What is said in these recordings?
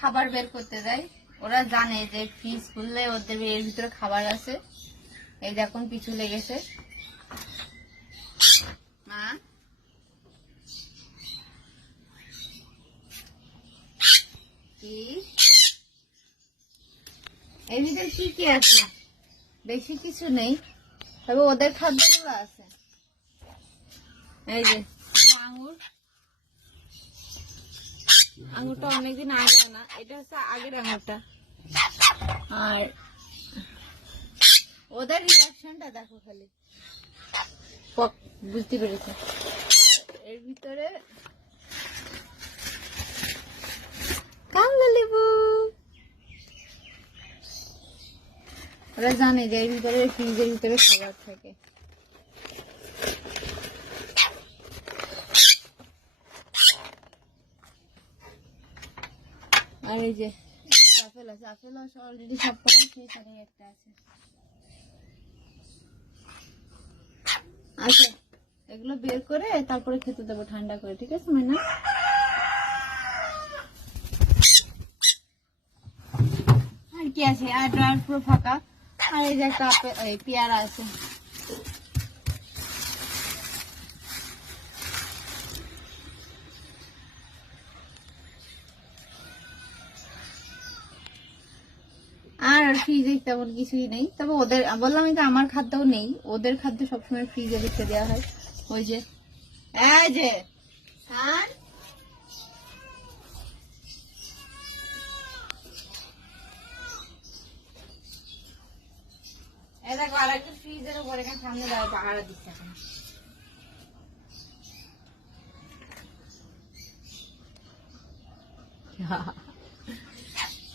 খাবার বের করতে যায়, ওরা জানে যে ফ্রিজ খুললে ওদের এর ভিতরে খাবার আছে। এই দেখুন পিছু লেগেছে। মা কি এর ভিতরে কি কি আছে? বেশি কিছু নেই, তবে ওদের খাদ্যগুলো আছে। এই যে আঙুর, আঙুরটা অনেকদিন আগে না, এটা হচ্ছে আগের আঙুরটা। আর ওদের রিয়াকশনটা দেখো খালি, বুঝতে পেরেছে। এর ভিতরে কামলা লেবু, ওরা জানে যে এর ভিতরে ফ্রিজের ভিতরে খাবার থাকে। আর এই যে আপেল আছে, আপেল অলরেডি সব কটা শেষ, আর একটা আছে। আচ্ছা, এগুলো বের করে তারপরে খেতে দেবো ঠান্ডা করে, ঠিক আছে মাইনা? আর কি আছে? আর ড্রয়ার পুরো ফাঁকা। আর এই যে একটা পেয়ারা আছে। আর ফ্রিজে তেমন কিছুই নেই, তবে ওদের বললাম যে আমার খাদ্যও নেই, ওদের খাদ্য সবসময় ফ্রিজে রেখে দেওয়া হয়। ওই যে এই যে দেখো আর একটা ফ্রিজের উপর এখানে সামনে দাঁড়া পাহাড়া দিচ্ছে এখন।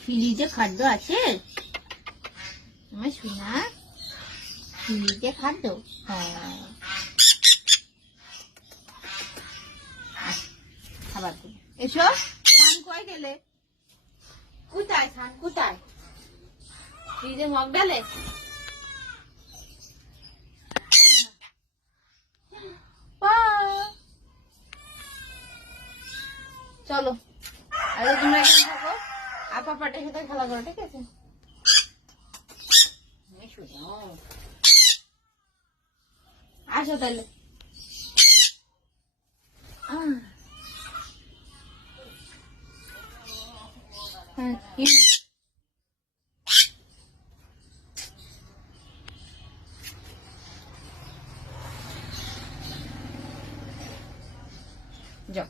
ফ্রিজে খাদ্য আছে আমার সোনা, ফ্রিজে খাদ্য। খাবার এসো। খান কই গেলে? কোথায় খান? কোথায়? ফ্রিজে মগ ডালে। চলো আরে তোমরা এখানে থাকো, আপা পাটের সাথে খেলা করো, ঠিক আছে? আসো তাহলে। যাও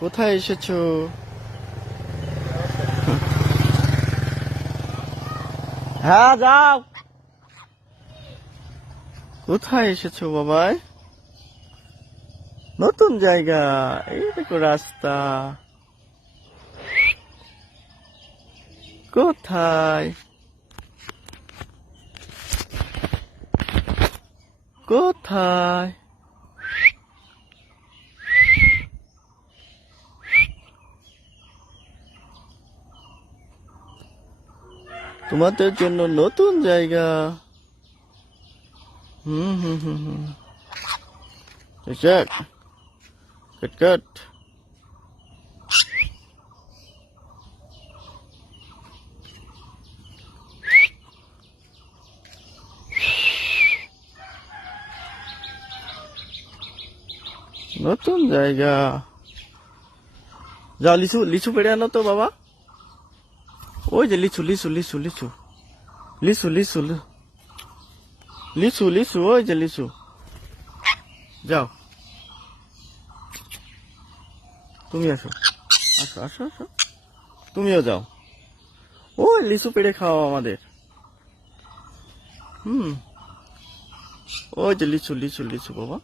কোথায় এসেছো? হ্যাঁ যাও। কোথায় এসেছো বাবাই? নতুন জায়গা, এই দেখো রাস্তা। কোথায় কোথায়? তোমাদের জন্য নতুন জায়গা। হুম হুম হুম হুম। কট কট। নতুন জায়গা। যাও লিচু, লিচু পেড়ে আনো তো বাবা। ওই যে লিচু লিচু লিচু লিচু লিচু লিচু লিচু লিচু, ওই যে লিচু। যাও তুমি আসো, আসো আসো আসো, তুমিও যাও। ওই লিচু পেড়ে খাও আমাদের। ওই যে লিচু লিচু লিচু বাবা।